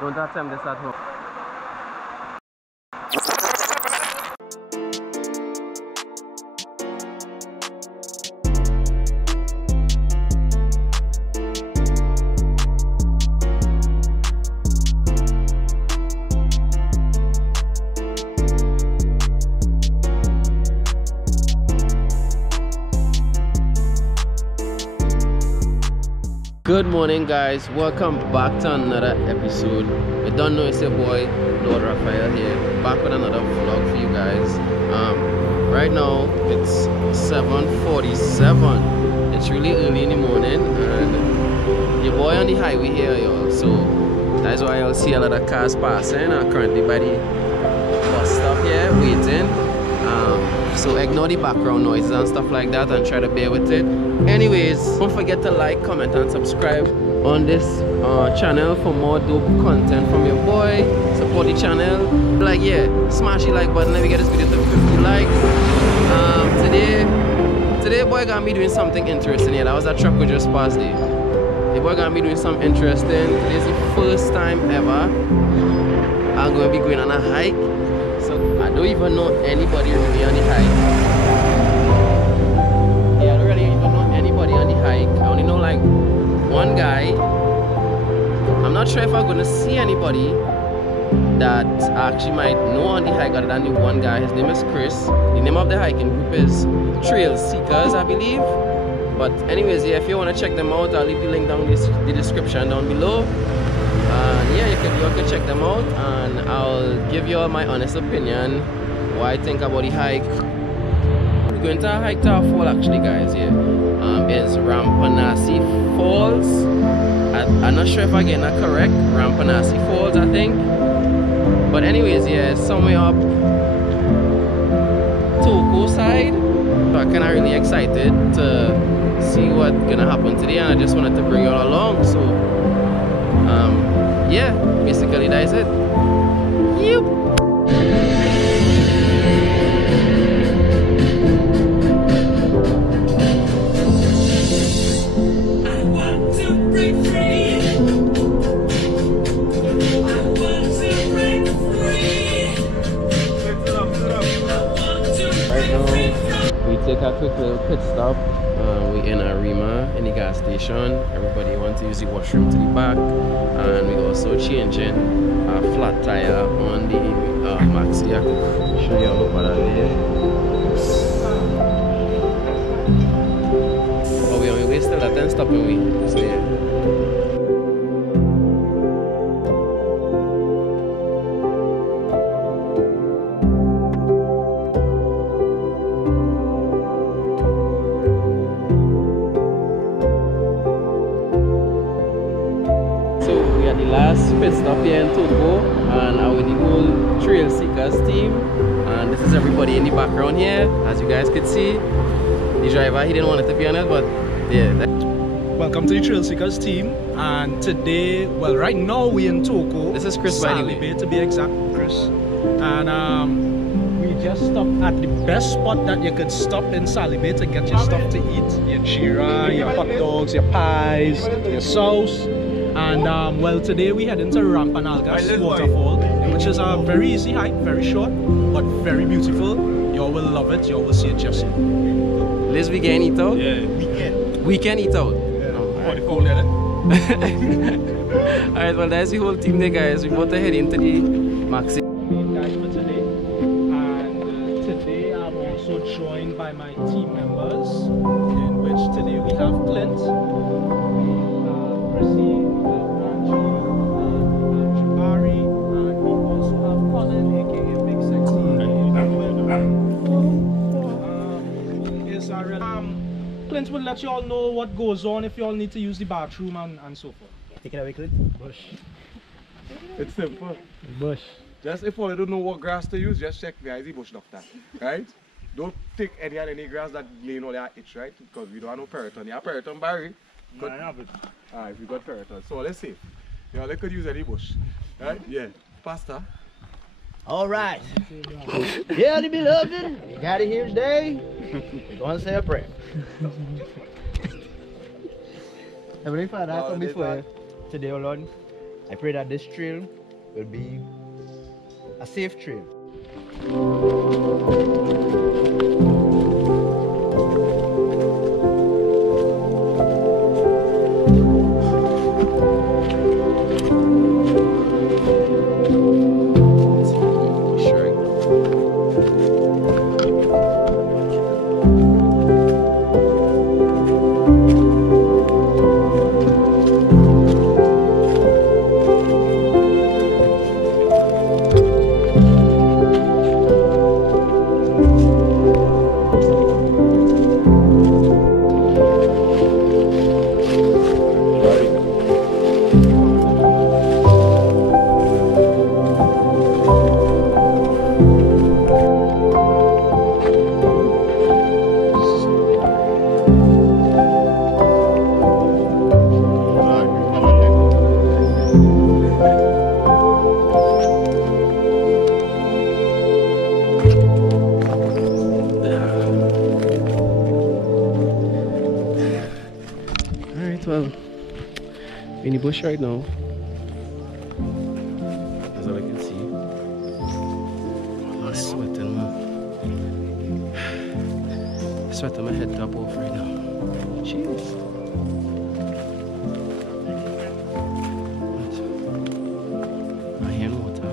Don't attempt this at home. Good morning, guys. Welcome back to another episode. I don't know, it's your boy Lord Raphael here, back with another vlog for you guys. Right now it's 7:47. It's really early in the morning, and your boy on the highway here, y'all. So that's why you'll see a lot of cars passing. I'm currently by the bus stop here waiting. So ignore the background noises and stuff like that and try to bear with it. Anyways, don't forget to like, comment and subscribe on this channel for more dope content from your boy. Support the channel. Like, yeah, smash the like button. Let me get this video to 50 likes. Today boy gonna be doing something interesting here. That was a truck we just passed there. The boy gonna be doing something interesting. Today's the first time ever I'm gonna be going on a hike. So I don't even know anybody really on the hike. Yeah, I don't really even know anybody on the hike. I only know like one guy. I'm not sure if I'm gonna see anybody that I actually might know on the hike other than the one guy. His name is Chris. The name of the hiking group is Trail Seekers, I believe. But anyways, yeah, if you want to check them out, I'll leave the link down in the description down below. Yeah, you can check them out, and I'll give you all my honest opinion, what I think about the hike. We're going to hike to a fall actually, guys. Yeah, it's Rampanalgas Falls. I'm not sure if I'm getting that correct. Rampanalgas Falls, I think. But anyways, yeah, it's somewhere up Toko side. So I'm kind of really excited to see what's gonna happen today, and I just wanted to bring you all along. So yeah, basically that's it. Yep. Right now, we take a quick little pit stop. We're in Arima in the gas station. Everybody wants to use the washroom to the back, and we also changing a flat tire on the Maxi. I could show you over there. Oh, we only wasted that 10 stopping we. So yeah. Last pit stop here in Toko, and I'm with the whole Trail Seekers team, and this is everybody in the background here, as you guys could see. The driver, he didn't want it to be on it, but yeah. Welcome to the Trail Seekers team, and today, well, right now we're in Toko. This is Chris, by the way, to be exact, Chris. And we just stopped at the best spot that you could stop in Sally Bay to get your stuff to eat, your chira, your hot dogs, your pies, your sauce. And well, today we head into Rampanalgas Waterfall, which is a very easy hike, very short, but very beautiful. You all will love it. You all will see it just soon. Liz, we can eat out? Yeah, we can eat out? Yeah. Oh, alright, well, that's the whole team there, guys. We're about to head into the Maxi. Guys, for today. And today I'm also joined by my team members, in which today we have Clint, Chrissy, Clint will let you all know what goes on if you all need to use the bathroom and so forth. Take it away, Clint. Bush. It's simple. Bush. Just if you don't know what grass to use, just check the bush doctor. Right? Don't take any grass that laying on their itch, right? Because we don't have no periton. You have periton, Barry? No, I have it. Alright, we got periton. So let's see. You know, they could use any bush. Right? Yeah. Pastor. All right. Yeah, the beloved, you got it here today. We're going to say a prayer. Heavenly Father, I come before you today, O Lord. I pray that this trail will be a safe trail. Well, in the bush right now. That's all I can see. I'm sweating, man. Sweating my head top off right now. Jeez. I hear water.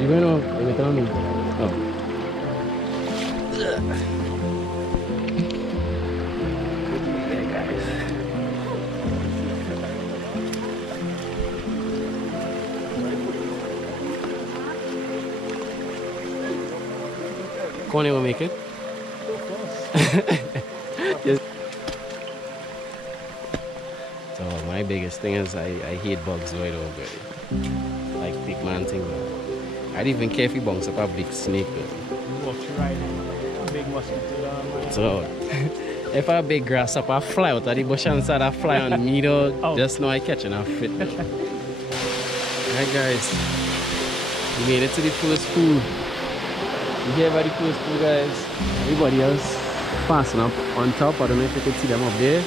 You going on? You're going me? Oh. Connie will make it. Yes. So my biggest thing is I hate bugs right over. Like big man thing. I don't even care if he bunks up a big snake. Big mosquito. So if a big grasshopper fly out of the bush and start to fly on me, though, just know I catching a fit. Alright guys, we made it to the first pool. You hear about the first pool, guys? Everybody else passing up on top. I don't know if you can see them up there.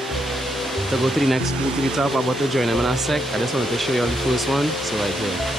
To go to the next pool to the top, I'm about to join them in a sec. I just wanted to show you all the first one. So right here.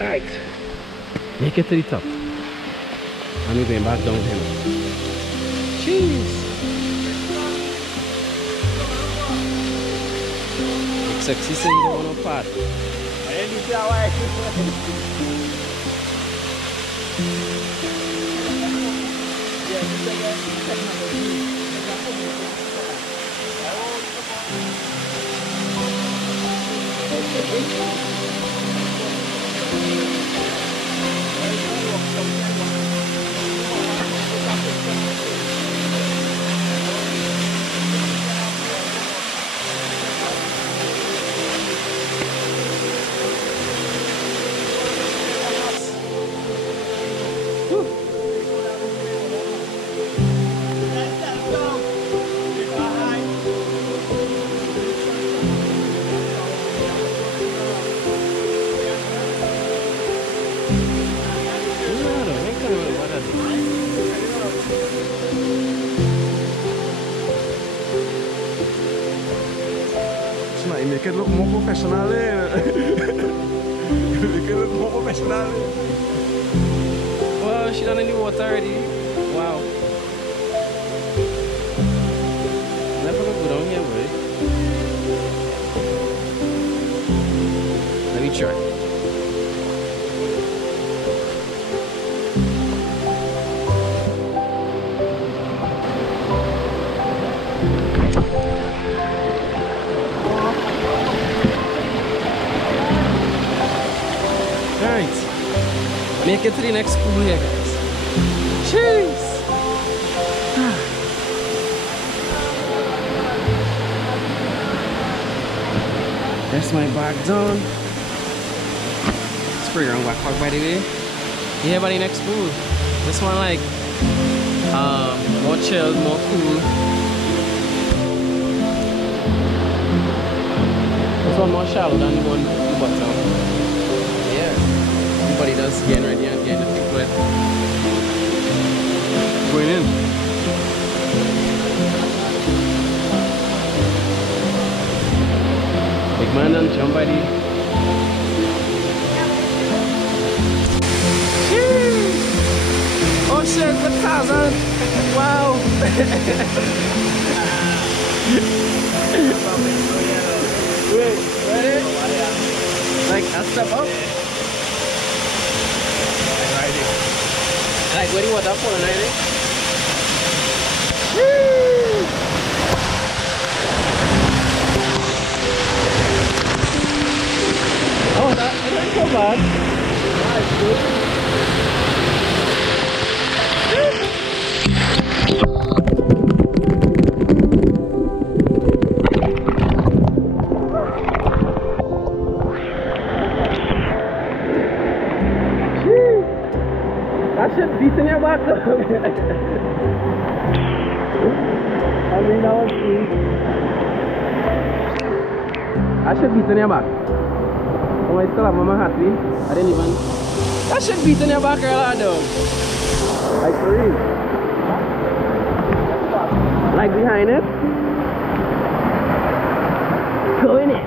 Alright, make it to the top. And we're going back down here. Jeez. It's sexy saying you don't want to part. You make it look more professional. You make it look more professional. Well, she done in the water already. Wow. Never gonna go down here, boy. Let me try. Alright, make it to the next pool here, guys. Cheers! That's my bag down. Spray around backpack by the way. Yeah, buddy, next pool. This one like more chilled, more cool. This one more shallow than the one in the bottom. Yeah. Everybody does getting ready and getting the thing wet. Going in. Big man and jump buddy. Oh shit, the Tarzan! Wow! Wait, ready? Like a step up? Like where the waterfall and everything? Oh, that ain't so bad. That's good. That shit beats in your back though. I mean, that was cool. That shit beats in your back. Oh, I still have my hat with. I didn't even. That shit beats in your back, girl, dog. Like for real. Like behind it. Go in it.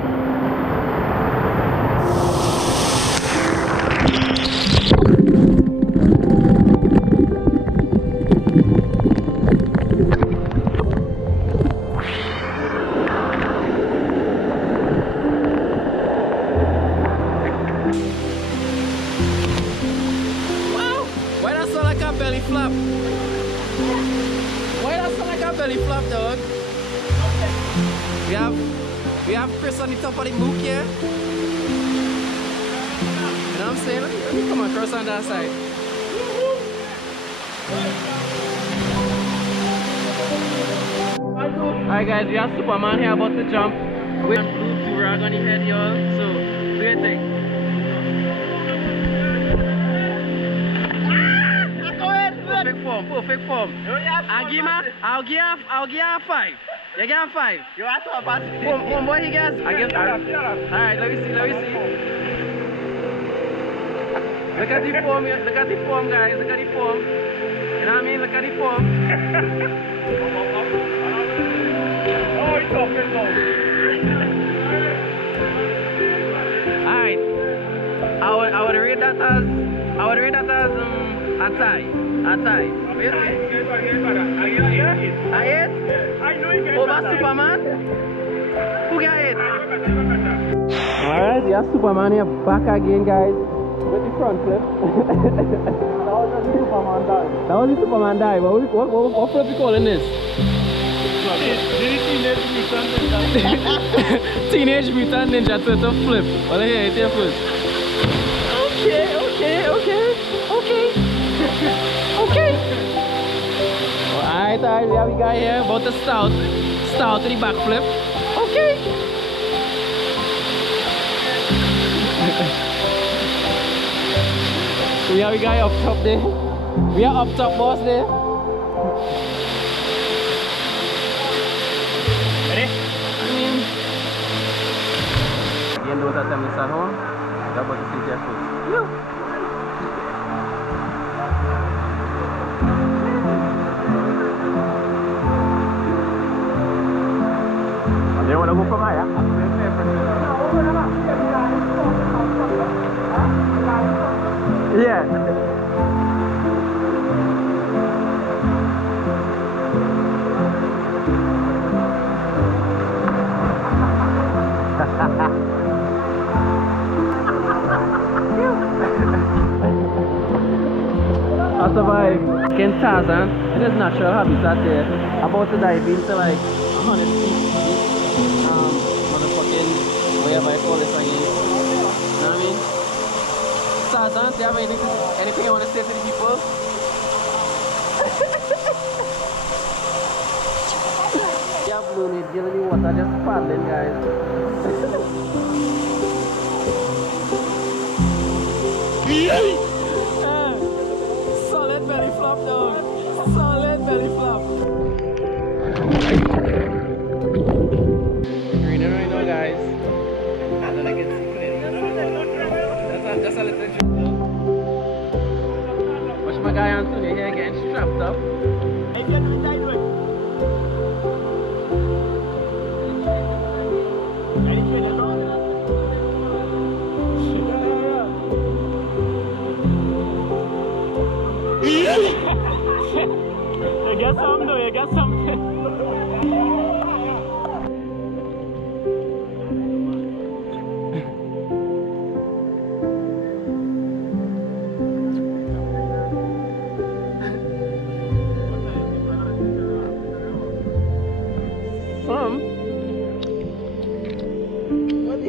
Belly flop. Why that sound like a belly flop, dog? We have Chris on the top of the mook here. You know what I'm saying? Let me come across on that side. Alright guys, we have Superman here about to jump. We're blue rag on the head, y'all. So, do your thing. Perfect form. I'll give her 5. You get 5. You have to pass. One boy he gets. I give. Alright, let me see. Look at the form, guys. Look at the form. You know what I mean? Look at the form. Oh, it's open now. Alright. I would rate that as a tie. Over Superman? Who got it? Alright, yeah, Superman here back again, guys. With the front flip. That was the Superman dive. What flip you calling this? Teenage Mutant Ninja Turtle flip. Well, here, it's your first. Okay. Alright, yeah, we got here about the start to the backflip. Okay. So yeah, we got up top there. We are up top, boss there. Ready? Again, those are them at home. They're about to see their food. They want to go from higher? Yeah. I survived. In Tarzan, it is natural habitat there. About to dive into like 100 feet. Motherfucking wherever I call this again. You know what I mean? Tarzan, do you have anything you want to say to the people? Yeah, blue need, give me water, just paddling, guys.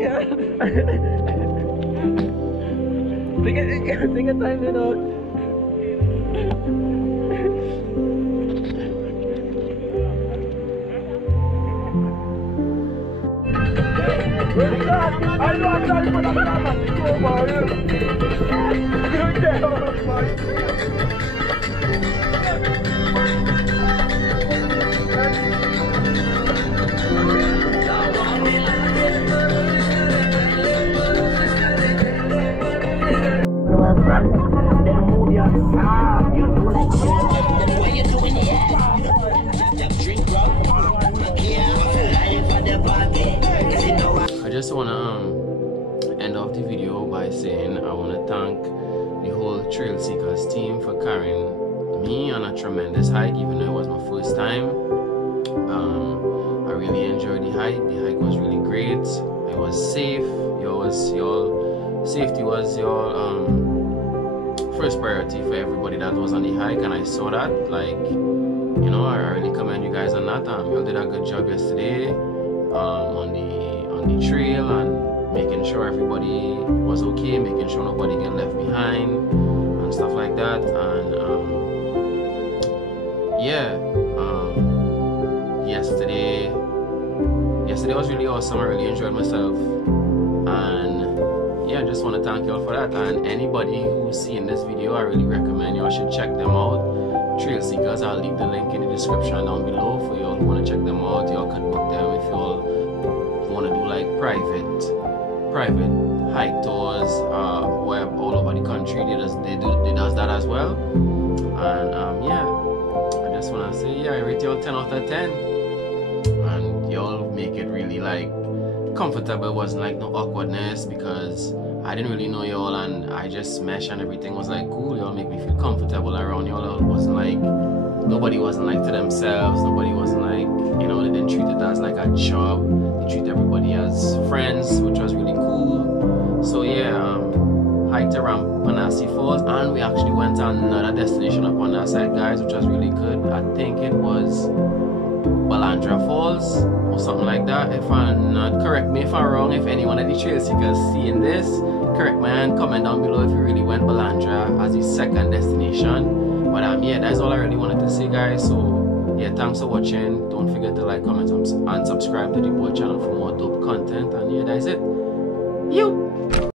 Yeah. Take a time, you know. I just wanna end off the video by saying I wanna thank the whole Trail Seekers team for carrying me on a tremendous hike, even though it was my first time. I really enjoyed the hike. The hike was really great. It was safe. Your safety was your first priority for everybody that was on the hike, and I saw that. Like, you know, I really commend you guys on that. You all did a good job yesterday on the trail and making sure everybody was okay, making sure nobody get left behind and stuff like that. And yesterday was really awesome. I really enjoyed myself, and yeah, I just want to thank y'all for that. And anybody who's seeing this video, I really recommend y'all should check them out. Trail Seekers, I'll leave the link in the description down below for y'all who want to check them out. Y'all can book them if y'all want to do like private hike tours where all over the country. They does that as well. And yeah, I just want to say, yeah, I rate y'all 10 out of 10, and y'all make it really like comfortable. It wasn't like no awkwardness because I didn't really know y'all, and I just meshed and everything was like cool. Y'all make me feel comfortable around y'all. It wasn't like nobody wasn't like to themselves. Nobody wasn't like, you know, they didn't treat it as like a job. They treat everybody as friends, which was really cool. So yeah, hiked to Rampanalgas Falls, and we actually went to another destination up on that side, guys, which was really good. I think it was Waterfalls or something like that. If I'm not, correct me if I'm wrong. If anyone of the Trail Seekers seeing this, correct me and comment down below if you really went Balandra as the second destination. But yeah, that's all I really wanted to say, guys. So yeah, thanks for watching. Don't forget to like, comment, and subscribe to the boy channel for more dope content. And yeah, that's it. You.